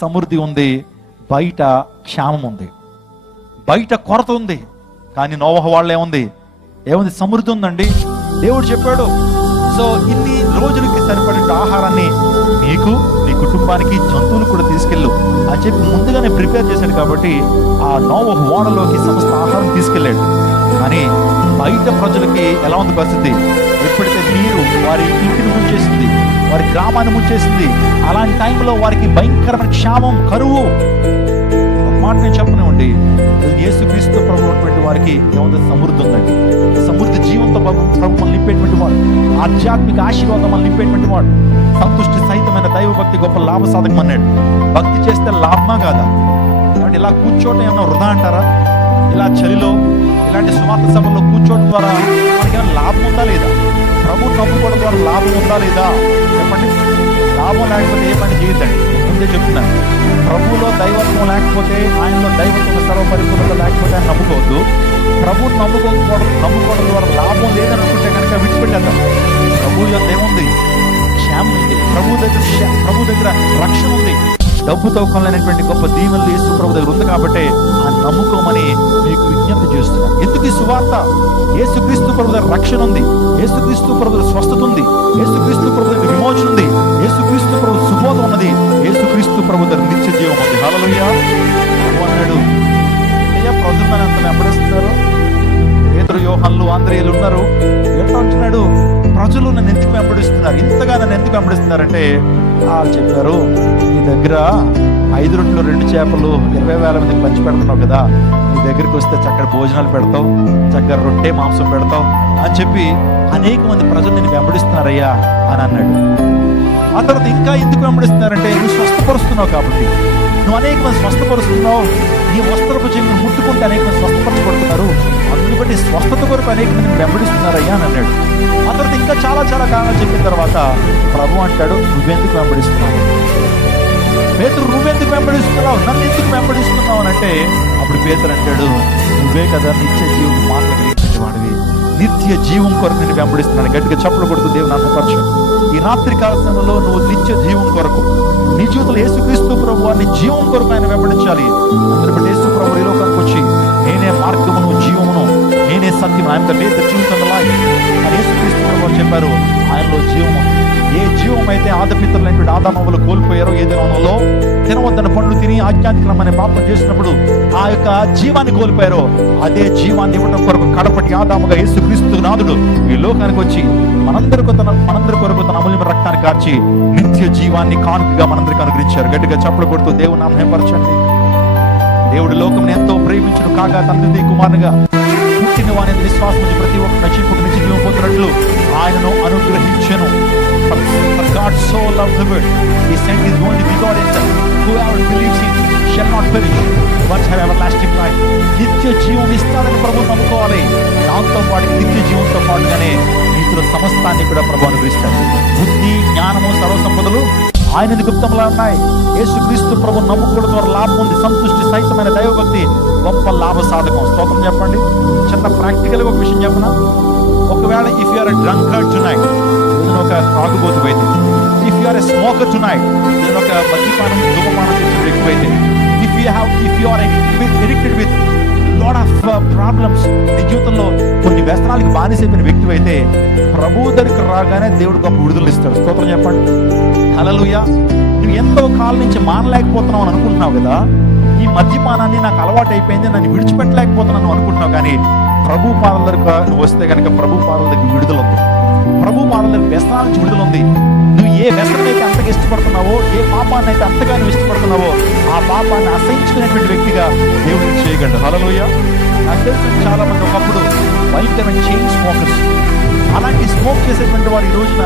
సమృద్ధి ఉంది బయట క్షామం ఉంది. బయట కొరత ఉంది కానీ నోవహ వాళ్ళు ఏముంది ఏముంది? సమృద్ధి ఉందండి. దేవుడు చెప్పాడు. సో ఇన్ని రోజులకి సరిపడే ఆహారాన్ని నీకు నీ కుటుంబానికి జంతువులు కూడా తీసుకెళ్ళు అని చెప్పి ముందుగానే ప్రిపేర్ చేశాడు కాబట్టి ఆ నోవహ ఓడలోకి సమస్త ఆహారం తీసుకెళ్ళాడు. కానీ బయట ప్రజలకి ఎలా ఉంది పరిస్థితి? ఎప్పుడైతే నీరు వారి ఇంటిని ముంచేసింది వారి గ్రామాన్ని ముంచేసింది. అలాంటి టైంలో వారికి భయంకరమైన క్షామం కరువు. ఒక మాట నేను చెప్పనివ్వండి. యేసుక్రీస్తు ప్రభు అటువంటి వారికి ఏముంది సమృద్ధి ఉందండి. సమృద్ధి జీవంతో ప్రభు ప్రభు నింపేటువంటి వాడు. ఆధ్యాత్మిక ఆశీర్వాదం మనం నింపేటువంటి వాడు. సంతుష్టి సహితమైన దైవ భక్తి గొప్ప లాభ సాధకం అన్నాడు భక్తి చేస్తే లాభమా కాదా? కాబట్టి ఇలా కూర్చోవటం ఏమన్నా వృధా అంటారా? ఇలా చలిలో ఇలాంటి సువార్త సభల్లో కూర్చోవడం ద్వారా మనకి ఏమైనా లాభం ఉందా లేదా? ప్రభు నమ్ముకోవడం ద్వారా లాభం ఉందా లేదా? చెప్పండి. లాభం లేకపోతే ఏ పని చేయొద్దండి. ముందే చెప్తున్నాను. ప్రభువులో దైవత్వం లేకపోతే ఆయనలో దైవత్వం సర్వపరిపూర్ణత లేకపోతే ఆయన నమ్ముకోవద్దు. ప్రభువు నమ్ముకోకపోవడం నమ్ముకోవడం ద్వారా లాభం లేదని అనుకుంటే కనుక విడిచిపెట్టేద్దాం. ప్రభువులో దేవుంది క్షేమం ఉంది. ప్రభు దగ్గర ప్రభు దగ్గర రక్షణ ఉంది. డబ్బుతో కొనలేనటువంటి గొప్ప దీవెనలు యేసు ప్రభు దగ్గర ఉంది కాబట్టి ఆ నమ్ముకోమని మీకు విజ్ఞప్తి చేస్తున్నాను ఎందుకు ఈ సువార్త? యేసుక్రీస్తు ప్రభు దగ్గర రక్షణ ఉంది. యేసుక్రీస్తు ప్రభు దగ్గర స్వస్థత ఉంది. యేసుక్రీస్తు ప్రభు దగ్గర విమోచన ఉంది. యేసుక్రీస్తు ప్రభు సుబోధం ఉన్నది. యేసుక్రీస్తు ప్రభు దగ్గర నిత్య జీవం ఉంది. హలలుయ్యా అన్నాడు అయ్యా ప్రజలు అంత పేదరు యోహన్లు ఆంధ్రేయులు ఉన్నారు. ఎట్లా అంటున్నాడు? ప్రజలు నన్ను ఎందుకు వెంబడిస్తున్నారు? ఎందుకు వెంబడిస్తున్నారంటే వాళ్ళు చెప్పారు నీ దగ్గర ఐదు రొట్టెలు రెండు చేపలు ఇరవై వేల మందికి పంచి పెడుతున్నావు కదా నీ దగ్గరికి వస్తే చక్కటి భోజనాలు పెడతావు చక్కగా రొట్టె మాంసం పెడతావు అని చెప్పి అనేక మంది ప్రజలు నేను వెంబడిస్తున్నారయ్యా అని అన్నాడు. ఆ తర్వాత ఇంకా ఎందుకు వెంబడిస్తున్నారంటే నువ్వు స్వస్థపరుస్తున్నావు కాబట్టి. నువ్వు అనేక మంది స్వస్థపరుస్తున్నావు. నీ వస్త్రపు చెంగును ముట్టుకుంటే అనేక మంది స్వస్థపరచబడుతున్నారు అందుని బట్టి స్వస్థత కొరకు అనేక మందిని వెంబడిస్తున్నారయ్యా అని అన్నాడు. ఆ తర్వాత ఇంకా చాలా చాలా కారణాలు చెప్పిన తర్వాత ప్రభు అంటాడు నువ్వెందుకు వెంబడిస్తున్నావు? పేతురు నువ్వెందుకు వెంబడిస్తున్నావు? నన్ను ఎందుకు వెంబడిస్తున్నావు? అని అంటే అప్పుడు పేతురు అంటాడు నువ్వే కదా నిత్య జీవం మాట్లాడు నిత్య జీవం కొరకు నేను వెంబడిస్తున్నాను. గట్టిగా చప్పలు కొడుతూ దేవుని అన్నపరచు ఈ రాత్రి కాలంలో నువ్వు నిత్య జీవం కొరకు నీ జీవితంలో యేసుక్రీస్తు ప్రభు వారిని జీవం కొరకు ఆయన వెంబడించాలి. అందరి బట్టి యేసు ప్రభు ఈ లోకానికి వచ్చి నేనే మార్గమును జీవమును నేనే సత్యం ఆయన మీద జీవితం అని యేసుక్రీస్తు ప్రభు చెప్పారు ఆయనలో జీవము ఏ జీవం అయితే ఆదపితరులైనటువంటి ఆదామవులు కోల్పోయారో ఏ దినంలో తినవద్దన్న పండ్లు తిని ఆజ్ఞాతిక్రమనే పాపం చేసినప్పుడు ఆ యొక్క జీవాన్ని కోల్పోయారో అదే జీవాన్ని ఇవ్వడం కొరకు కడపటి ఆదాముగా యేసుక్రీస్తు నాథుడు ఈ లోకానికి వచ్చి మనందరి తన మనందరి కొరకు తన అమూల్యమైన రక్తాన్ని కార్చి నిత్య జీవాన్ని కానుకగా మనందరికి అనుగ్రహించారు. గట్టిగా చప్పుడు కొడుతూ దేవుని నామహేపరచండి దేవుడు లోకం ఎంతో ప్రేమించడు కాగా తన కుమారునిగా పుట్టిన వాని విశ్వాసం ప్రతి ఒక్క నచింపుకు నిత్య జీవం పొందినట్లు ఆయనను అనుగ్రహించెను loved the world, He sent His only begotten Son. Whoever believes Him shall not perish, but have everlasting life. నిత్య జీవం ఇస్తాడని ప్రభు నమ్ముకోవాలి దాంతో పాటు నిత్య జీవంతో పాటుగానే నీతుల సమస్తాన్ని కూడా ప్రభు అనుగ్రహిస్తాడు. బుద్ధి జ్ఞానము సర్వసంపదలు ఆయన గుప్తంలో ఉన్నాయి. యేసు క్రీస్తు ప్రభు నమ్ముకోవడం ద్వారా లాభం ఉంది. సంతృష్టి సహితమైన దైవభక్తి గొప్ప లాభ సాధకం. స్తోత్రం చెప్పండి. చిన్న ప్రాక్టికల్ ఒక విషయం చెప్పనా? ఒకవేళ ఇఫ్ యూఆర్ డ్రంకర్డ్ టు ఒక తాగుబోతు పోయింది are a smoker tonight ఒక మద్యపానం ధూమపానం చేసిన వ్యక్తి అయితే. If you have if you are addicted with lot of problems నీ జీవితంలో కొన్ని వ్యసనాలకు బానిసైపోయిన వ్యక్తి అయితే ప్రభు దగ్గరికి రాగానే దేవుడు గొప్ప విడుదల ఇస్తాడు. స్తోత్రం చెప్పండి. హలలుయ నువ్వు ఎంతో కాలం నుంచి మానలేకపోతున్నావు అని అనుకుంటున్నావు కదా? ఈ మద్యపానాన్ని నాకు అలవాటు అయిపోయింది నన్ను విడిచిపెట్టలేకపోతున్నాను అనుకుంటున్నావు కానీ ప్రభు పాదల దగ్గర నువ్వు వస్తే కనుక ప్రభు పాదల దగ్గర విడుదల ఉంది. ప్రభు పాదల దగ్గర వ్యసనాల నుంచి విడుదల ఉంది. నువ్వు ఏ వ్యసనమైతే అంతగా ఇష్టపడుతున్నావో ఏ పాపాన్ని అయితే అంతగా నువ్వు ఇష్టపడుతున్నావో ఆ పాపాన్ని అసహించుకునేటువంటి వ్యక్తిగా దేవుడు చేయగలడు. హలలోయ నాకు తెలిసిన చాలా మంది ఒకప్పుడు భయంకరమైన చైన్ స్మోకర్స్. అలాంటి స్మోక్ చేసేటువంటి వారు ఈ రోజున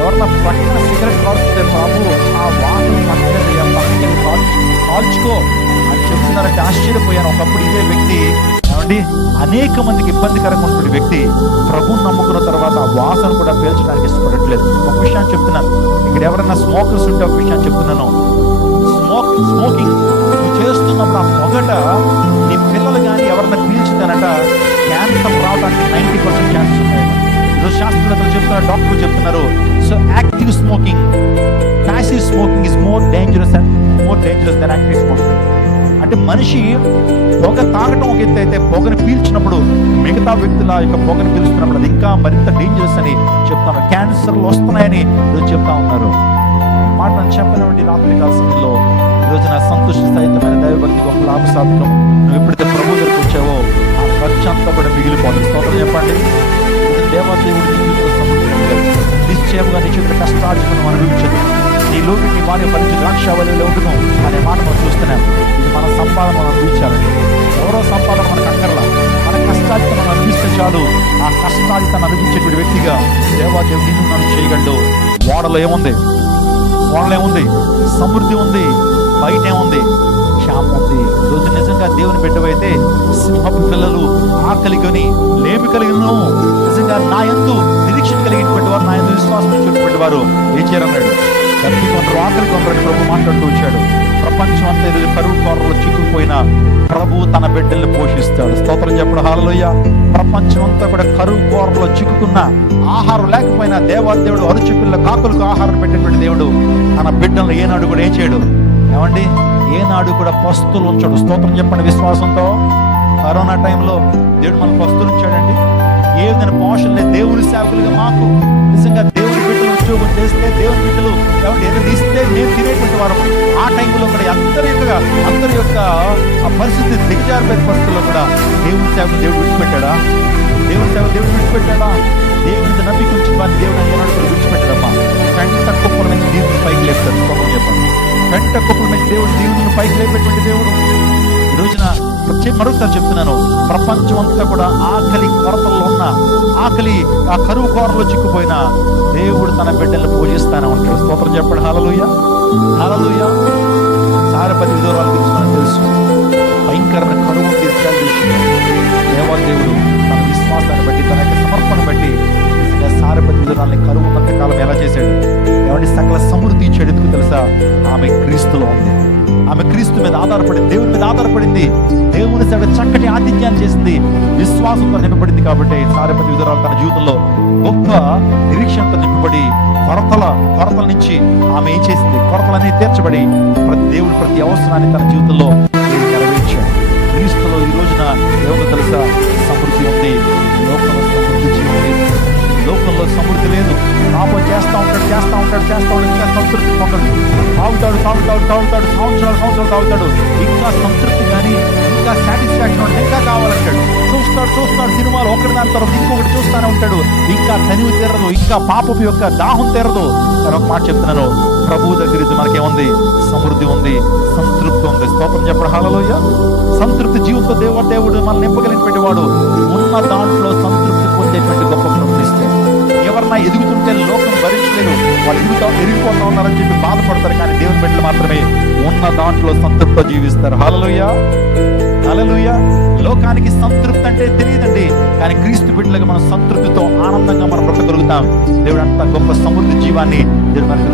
ఎవరన్నా పక్కన సిగరెట్ కాల్చుతే బాబు ఆ వాసన పక్కన పక్కన కాల్చుకో అని చెప్తున్నారంటే ఆశ్చర్యపోయాను. ఒకప్పుడు ఇదే వ్యక్తి ఏమండి? అనేక మందికి ఇబ్బందికరంగా ఉన్నటువంటి వ్యక్తి ప్రభుని నమ్ముకున్న తర్వాత ఆ వాసన కూడా పేల్చడానికి ఇష్టపడట్లేదు. ఒక విషయాన్ని చెప్తున్నాను. ఇక్కడ ఎవరైనా స్మోకర్స్ ఉంటే ఒక విషయాన్ని చెప్తున్నాను. Smoke smoking. నువ్వు చేస్తున్నప్పుడు ఆ పొగట నీ పిల్లలు కానీ ఎవరైనా పీల్చుతానట క్యాన్సర్ రావడానికి నైంటీ పర్సెంట్ ఛాన్సెస్ ఉన్నాయి. ఈరోజు శాస్త్రవేత్తలు చెప్తున్నారు డాక్టర్లు చెప్తున్నారు. So active smoking. Passive smoking is more dangerous and more dangerous than active smoking అంటే మనిషి పొగ తాగటం ఒక ఎత్తు అయితే పొగను పీల్చినప్పుడు మిగతా వ్యక్తుల యొక్క పొగను పీల్చుకున్నప్పుడు అది ఇంకా మరింత డేంజరస్ అని చెప్తాను. క్యాన్సర్లు వస్తున్నాయని ఈరోజు చెప్తా ఉన్నారు. మాట నేను చెప్పినటువంటి రాత్రి కాల సమయంలో. ఈరోజు నా సంతోష సహితమైన దైవభక్తి గొప్ప లాభసాధకం. నువ్వు ఎప్పుడైతే ప్రభు దగ్గరకు వచ్చావో నీ నీ వారి పరిచి ద్రాక్షావళిలో ఉండును అనే మాట మనం చూస్తున్నాం. ఇది మన సంపాదన మనం అనుభవించాలండి ఎవరో సంపాదన మనకు అక్కర్లా. మన కష్టార్జితం మనం అనిపిస్తే చాలు. ఆ కష్టార్జితాన్ని అనిపించేటువంటి వ్యక్తిగా దేవాదేవి నిన్ను నన్ను చేయగలడు. ఓడలో ఏముంది? ఓడలో ఏముంది? సమృద్ధి ఉంది. బయట ఏముంది? క్షామం ఉంది. రోజు నిజంగా దేవుని బిడ్డవైతే సింహపు పిల్లలు ఆకలి కొని లేమి కలిగిన నిజంగా నా ఎందు నిరీక్షణ కలిగినటువంటి వారు నా ఎందు విశ్వాసం ఉంచినటువంటి వారు. ఏం చేయాలన్నాడు తప్పి కొందరు ఆకలి కొందరు ప్రభు మాట్లాడుతూ వచ్చాడు. ప్రపంచం అంతా ఈరోజు కరువు కోరలో చిక్కుపోయిన ప్రభు తన బిడ్డల్ని పోషిస్తాడు. స్తోత్రం చెప్పడం. హాలలోయ ప్రపంచం అంతా కూడా కరువు కోరలో చిక్కుకున్న ఆహారం లేకపోయినా దేవాదేవుడు అరుచు పిల్ల కాకులకు ఆహారం పెట్టినటువంటి దేవుడు తన బిడ్డలను ఏనాడు కూడా ఏం చేయడు. ఏమండి? ఏనాడు కూడా పస్తులు ఉంచాడు. స్తోత్రం చెప్పండి విశ్వాసంతో. కరోనా టైంలో దేవుడు మన పస్తులు ఉంచాడండి. ఏ విధంగా పోషణ లేదు దేవుని సేవకులుగా మాకు నిజంగా వారం ఆ టైంలో కూడా అందరి యొక్క అందరి యొక్క పరిస్థితి దిగజారిపోయిన పరిస్థితుల్లో కూడా దేవుని సేవ దేవుడు విడిచిపెట్టాడా? దేవుని సేవ దేవుడు విడిచిపెట్టాడా? దేవుడి నమ్మిక ఉంచిన వారిని దేవుడు ఏనాడు విడిచిపెట్టాడమ్మా. కంట కుప్పల నుంచి దేవుని పైకి లేపుతాడు. స్తోత్రం చెప్పండి. కంట కుప్పల నుంచి దేవుడు దేవుని పైకి లేపేటువంటి దేవుడు. మరొకసారి చెప్తున్నాను. ప్రపంచం అంతా కూడా ఆకలి కొరతల్లో ఉన్న ఆకలి ఆ కరువు కోరలో చిక్కుపోయిన దేవుడు తన బిడ్డలను పూజిస్తానే ఉంటాడు స్తోత్రం చెప్పాడు. హలలుయ హలలుయ సారపతి విధురాలు గురించి మనకు తెలుసు. భయంకరమైన కరువు ఉంది దేవాదేవుడు తన విశ్వాసాన్ని బట్టి తన యొక్క సమర్పణ బట్టి సారపతి విధురాల్ని కరువు మధ్య కాలం ఎలా చేశాడు? ఏమంటే సకల సమృద్ధి ఇచ్చాడు. ఎందుకు తెలుసా? ఆమె క్రీస్తులో ఉంది. ఆమె క్రీస్తు మీద ఆధారపడింది దేవుని మీద ఆధారపడింది. దేవుని సేవ చక్కటి ఆతిథ్యాన్ని చేసింది. విశ్వాసంతో నింపబడింది కాబట్టి సారపతి విధురాలు తన జీవితంలో గొప్ప నిరీక్షణతో నింపబడి కొరతల కొరతల నుంచి ఆమె ఏం చేసింది? కొరతలన్నీ తీర్చబడి ప్రతి దేవుడు ప్రతి అవసరాన్ని తన జీవితంలో దేవుడు నెరవేర్చాడు. క్రీస్తులో ఈ రోజున దేవుడు తెలుసా? లోకంలో లేదు పాపం చేస్తా ఉంటాడు చేస్తా ఉంటాడు చేస్తా ఉంటాడు ఇంకా సంతృప్తి పొందడు. తాగుతాడు తాగుతాడు తాగుతాడు సంవత్సరాలు సంవత్సరాలు తాగుతాడు. ఇంకా సంతృప్తి కానీ ఇంకా సాటిస్ఫాక్షన్ ఉంటే ఇంకా కావాలంటాడు. చూస్తాడు చూస్తాడు సినిమాలు ఒకటి దాని తర్వాత ఇంకొకటి చూస్తానే ఉంటాడు. ఇంకా తనివి తీరదు ఇంకా పాపపు యొక్క దాహం తీరదు. నేను ఒక మాట చెప్తున్నాను. ప్రభు దగ్గర మనకేముంది? సమృద్ధి ఉంది సంతృప్తి ఉంది. స్తోత్రం చెప్పడం. హాలలోయ సంతృప్తి జీవిత దేవ దేవుడు మన నింపగలిగినటువంటి వాడు. ఉన్న దాంట్లో సంతృప్తి పొందేటువంటి గొప్ప ప్రభుత్వం ఎవరన్నా ఎదుగుతుంటే లోకం భరించలేరు వాళ్ళు ఎదుగుతా ఎదిగిపోతా ఉన్నారని చెప్పి బాధపడతారు. కానీ దేవుని బిడ్డలు మాత్రమే ఉన్న దాంట్లో సంతృప్తి జీవిస్తారు. హలలుయ హలలుయ లోకానికి సంతృప్తి అంటే తెలియదండి. కానీ క్రీస్తు బిడ్డలకు మనం సంతృప్తితో ఆనందంగా మనం బ్రతకగలుగుతాం. దేవుడు అంత గొప్ప సమృద్ధి జీవాన్ని దేవుడు మనకు